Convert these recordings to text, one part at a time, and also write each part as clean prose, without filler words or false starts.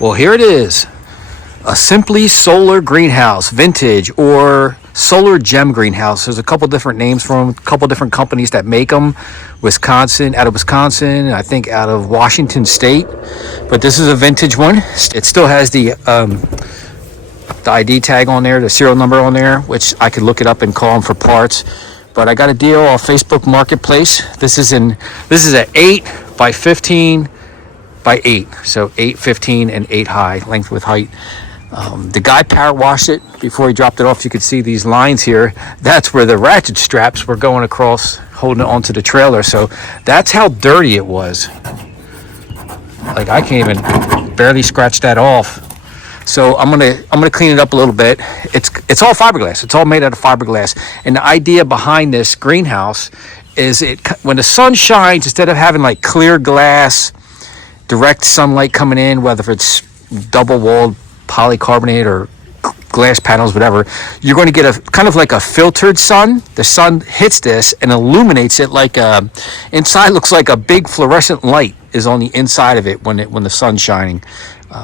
Well, here it is. A Simply Solar greenhouse, vintage, or solar gem greenhouse. There's a couple different names for them, a couple different companies that make them. Out of Wisconsin, I think out of Washington State. But this is a vintage one. It still has the ID tag on there, the serial number on there, which I could look it up and call them for parts. But I got a deal off Facebook Marketplace. This is an 8 by 15 by 8, so 8, 15, and 8 high, length with height. The guy power washed it before he dropped it off. You could see these lines here. That's where the ratchet straps were going across, holding it onto the trailer. So that's how dirty it was. Like, I can't even barely scratch that off. So I'm gonna clean it up a little bit. It's all fiberglass. It's all made out of fiberglass. And the idea behind this greenhouse is when the sun shines, instead of having like clear glass, direct sunlight coming in, whether it's double-walled polycarbonate or glass panels, whatever, you're going to get a kind of like a filtered sun. The sun hits this and illuminates it like inside looks like a big fluorescent light is on the inside of it when the sun's shining.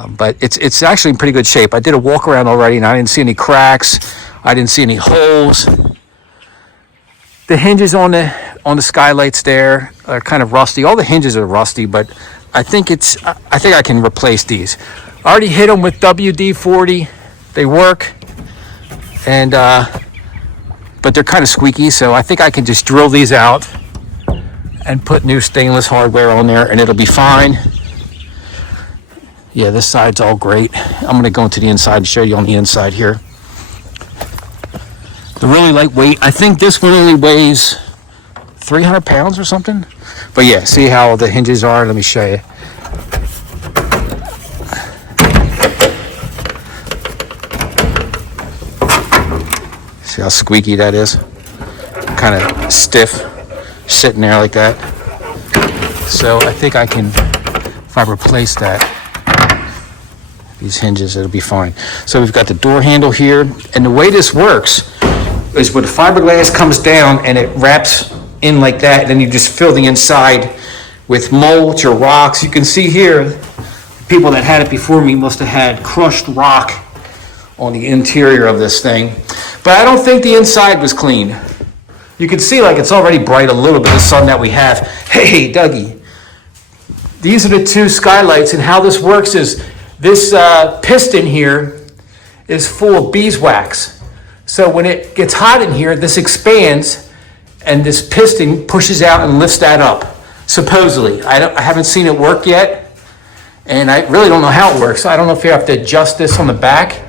But it's actually in pretty good shape. I did a walk around already and I didn't see any cracks. I didn't see any holes. The hinges on the skylights there are kind of rusty. All the hinges are rusty, but I think I can replace these. I already hit them with WD-40. They work, and but they're kind of squeaky, so I think I can just drill these out and put new stainless hardware on there, and it'll be fine. Yeah, this side's all great. I'm going to go into the inside and show you on the inside here. They're really lightweight. I think this one only weighs 300 pounds or something. But yeah, see how the hinges are? Let me show you. See how squeaky that is? Kind of stiff, sitting there like that. So I think I can, if I replace these hinges, it'll be fine. So we've got the door handle here, and the way this works is when the fiberglass comes down and it wraps in like that, and then you just fill the inside with mulch or rocks. You can see here, people that had it before me must have had crushed rock on the interior of this thing. But I don't think the inside was clean. You can see like it's already bright a little bit of sun that we have. Hey, Dougie, these are the two skylights, and how this works is this piston here is full of beeswax. So when it gets hot in here, this expands, and this piston pushes out and lifts that up, supposedly. I haven't seen it work yet, and I really don't know how it works. I don't know if you have to adjust this on the back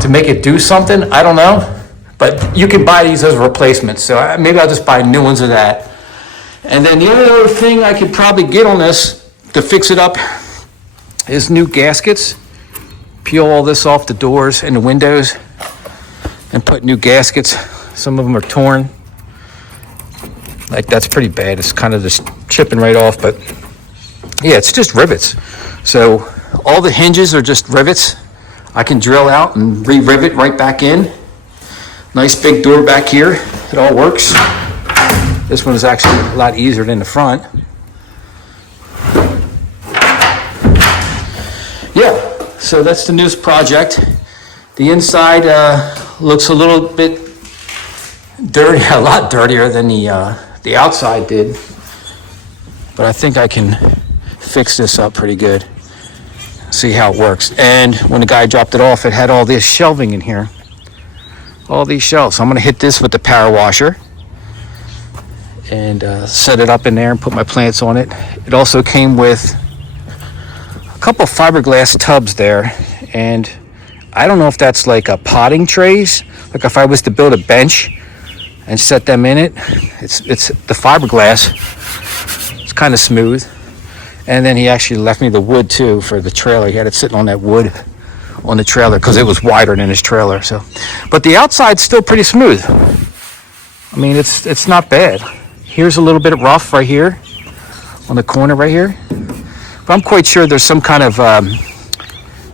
to make it do something. I don't know. But you can buy these as replacements, so maybe I'll just buy new ones of that. And then the other thing I could probably get on this to fix it up is new gaskets. Peel all this off the doors and the windows and put new gaskets. Some of them are torn. Like, that's pretty bad. It's kind of just chipping right off, but yeah, it's just rivets. So all the hinges are just rivets. I can drill out and re-rivet right back in. Nice big door back here. It all works. This one is actually a lot easier than the front. Yeah, so that's the newest project. The inside looks a little bit dirty, a lot dirtier than the outside did. But I think I can fix this up pretty good. See how it works. And when the guy dropped it off, it had all this shelving in here. All these shelves. So I'm going to hit this with the power washer and set it up in there and put my plants on it. It also came with a couple of fiberglass tubs there, and I don't know if that's like a potting trays. Like if I was to build a bench and set them in it, it's the fiberglass. It's kind of smooth. And then he actually left me the wood too for the trailer. He had it sitting on that wood on the trailer because it was wider than his trailer. So, but the outside's still pretty smooth. I mean, it's not bad. Here's a little bit of rough right here on the corner right here. But I'm quite sure there's some kind of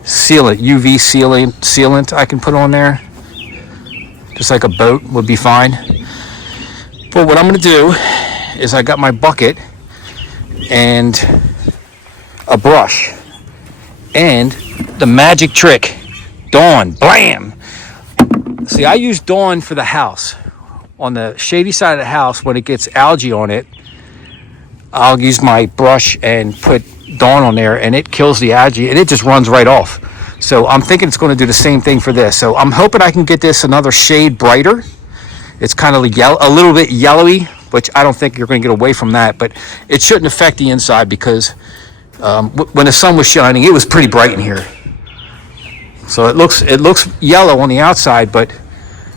sealant, UV sealant I can put on there. Just like a boat would be fine. But what I'm going to do is I got my bucket and a brush, And the magic trick, Dawn, blam. See, I use Dawn for the house. On the shady side of the house, when it gets algae on it, I'll use my brush and put Dawn on there, and it kills the algae, and it just runs right off. So I'm thinking it's going to do the same thing for this. So I'm hoping I can get this another shade brighter. It's kind of a little bit yellowy, which I don't think you're going to get away from that, but it shouldn't affect the inside because when the sun was shining, it was pretty bright in here. So it looks yellow on the outside, but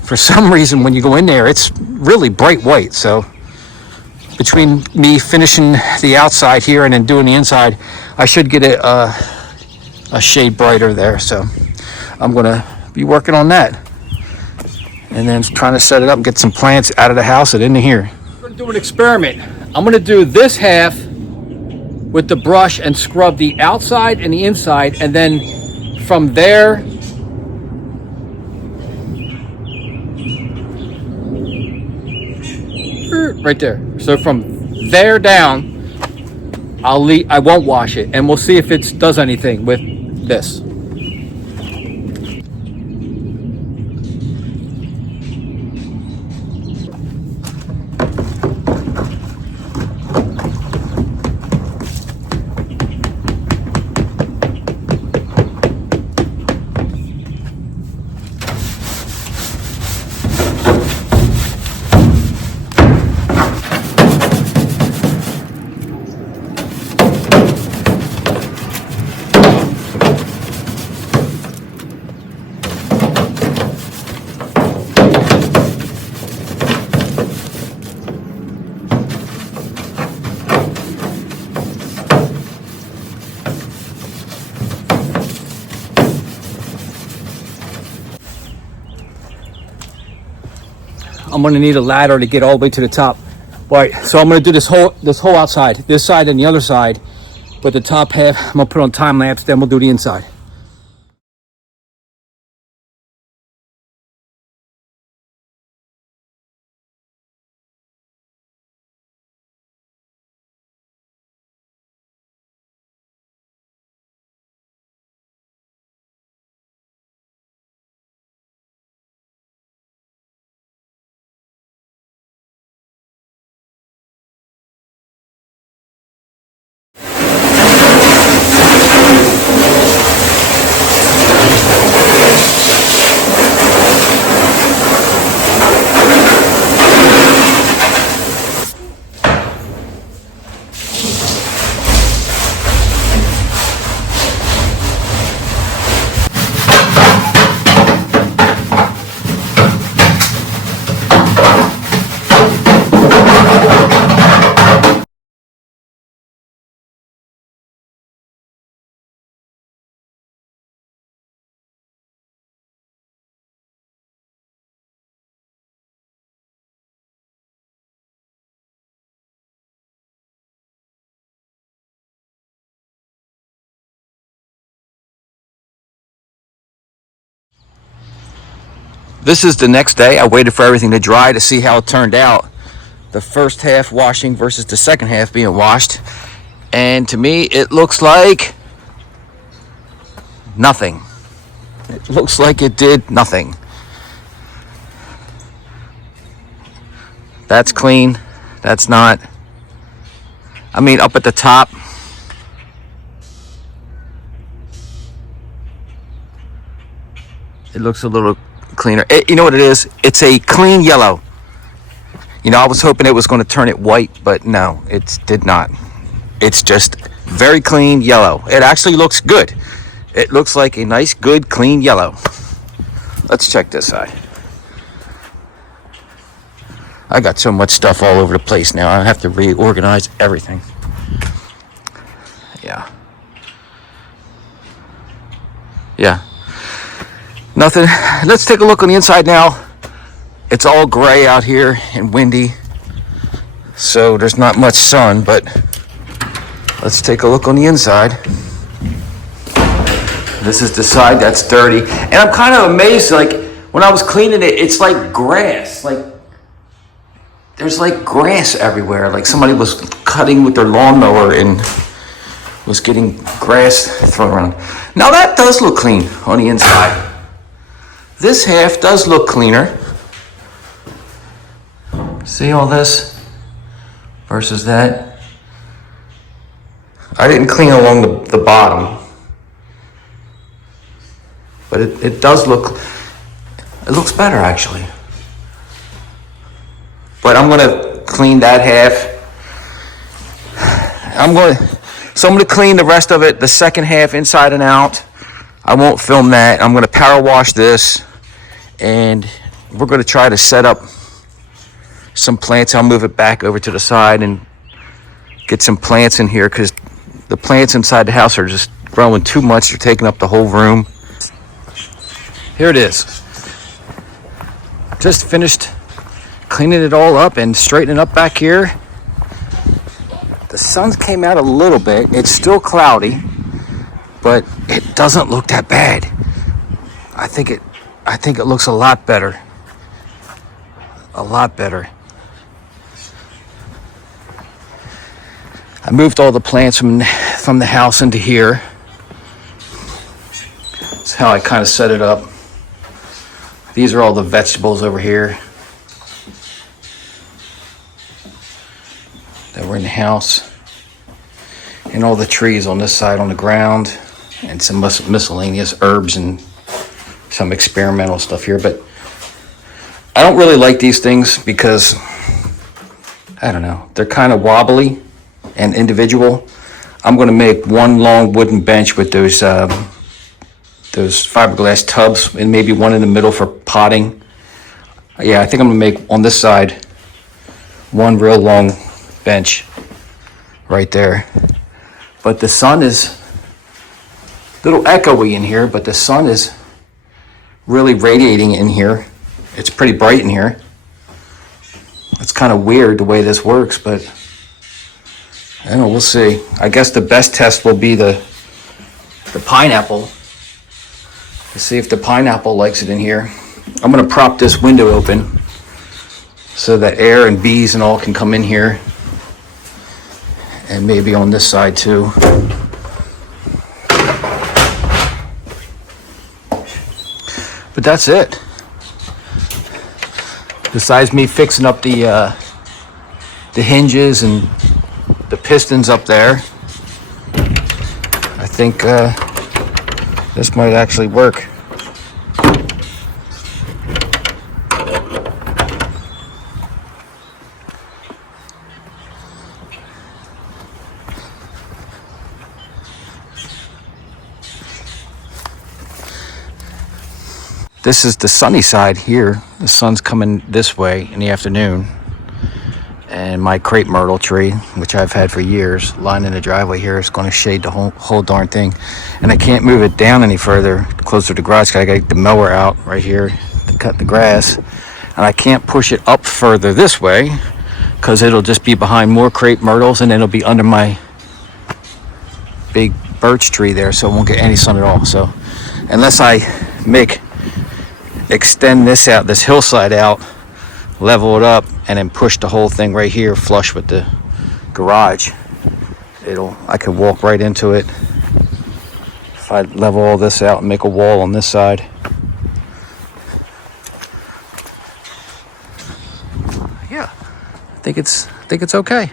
for some reason when you go in there, it's really bright white. So between me finishing the outside here and then doing the inside, I should get a shade brighter there. So I'm going to be working on that. And then trying to set it up and get some plants out of the house and into here. I'm going to do an experiment. I'm going to do this half with the brush and scrub the outside and the inside, and then from there right there. So from there down, I won't wash it, and we'll see if it does anything with this. I'm gonna need a ladder to get all the way to the top. All right, so I'm gonna do this whole outside, this side and the other side, but the top half I'm gonna put on time lapse, then we'll do the inside. This is the next day. I waited for everything to dry to see how it turned out. The first half washing versus the second half being washed. And to me, it looks like nothing. It looks like it did nothing. That's clean. That's not. I mean, up at the top, it looks a little cleaner. You know what it is? It's a clean yellow. You know, I was hoping it was going to turn it white, but no, it did not. It's just very clean yellow. It actually looks good. It looks like a nice, good, clean yellow. Let's check this side. I got so much stuff all over the place now. I have to reorganize everything. Yeah. Nothing. Let's take a look on the inside now. It's all gray out here and windy, so there's not much sun, but let's take a look on the inside. This is the side that's dirty, and I'm kind of amazed, like when I was cleaning it, it's like grass, like there's like grass everywhere, like somebody was cutting with their lawnmower and was getting grass thrown around. Now that does look clean on the inside. This half does look cleaner. See all this versus that? I didn't clean along the bottom, but it does look, it looks better actually. But I'm gonna clean that half. I'm gonna clean the rest of it, the second half inside and out. I won't film that. I'm gonna power wash this, and we're gonna try to set up some plants. I'll move it back over to the side and get some plants in here because the plants inside the house are just growing too much. They're taking up the whole room. Here it is. Just finished cleaning it all up and straightening up back here. The sun came out a little bit. It's still cloudy, but it doesn't look that bad. I think it looks a lot better. A lot better. I moved all the plants from the house into here. That's how I kind of set it up. These are all the vegetables over here that were in the house. And all the trees on this side on the ground. And some miscellaneous herbs and some experimental stuff here. But I don't really like these things because, I don't know, they're kind of wobbly and individual. I'm going to make one long wooden bench with those fiberglass tubs and maybe one in the middle for potting. Yeah, I think I'm going to make on this side one real long bench right there. But the sun is a little echoey in here, but the sun is really radiating in here. It's pretty bright in here. It's kind of weird the way this works, but I don't know, we'll see. I guess the best test will be the pineapple. Let's see if the pineapple likes it in here. I'm gonna prop this window open so that air and bees and all can come in here. And maybe on this side too. But that's it. Besides me fixing up the hinges and the pistons up there, I think this might actually work. This is the sunny side here. The sun's coming this way in the afternoon. And my crepe myrtle tree, which I've had for years, lining the driveway here, is going to shade the whole darn thing. And I can't move it down any further, closer to the garage. I got to get the mower out right here to cut the grass. And I can't push it up further this way because it'll just be behind more crepe myrtles and then it'll be under my big birch tree there, so it won't get any sun at all. So unless I extend this out, this hillside out, level it up, and then push the whole thing right here flush with the garage, I could walk right into it if I level all this out and make a wall on this side. Yeah, I think it's okay.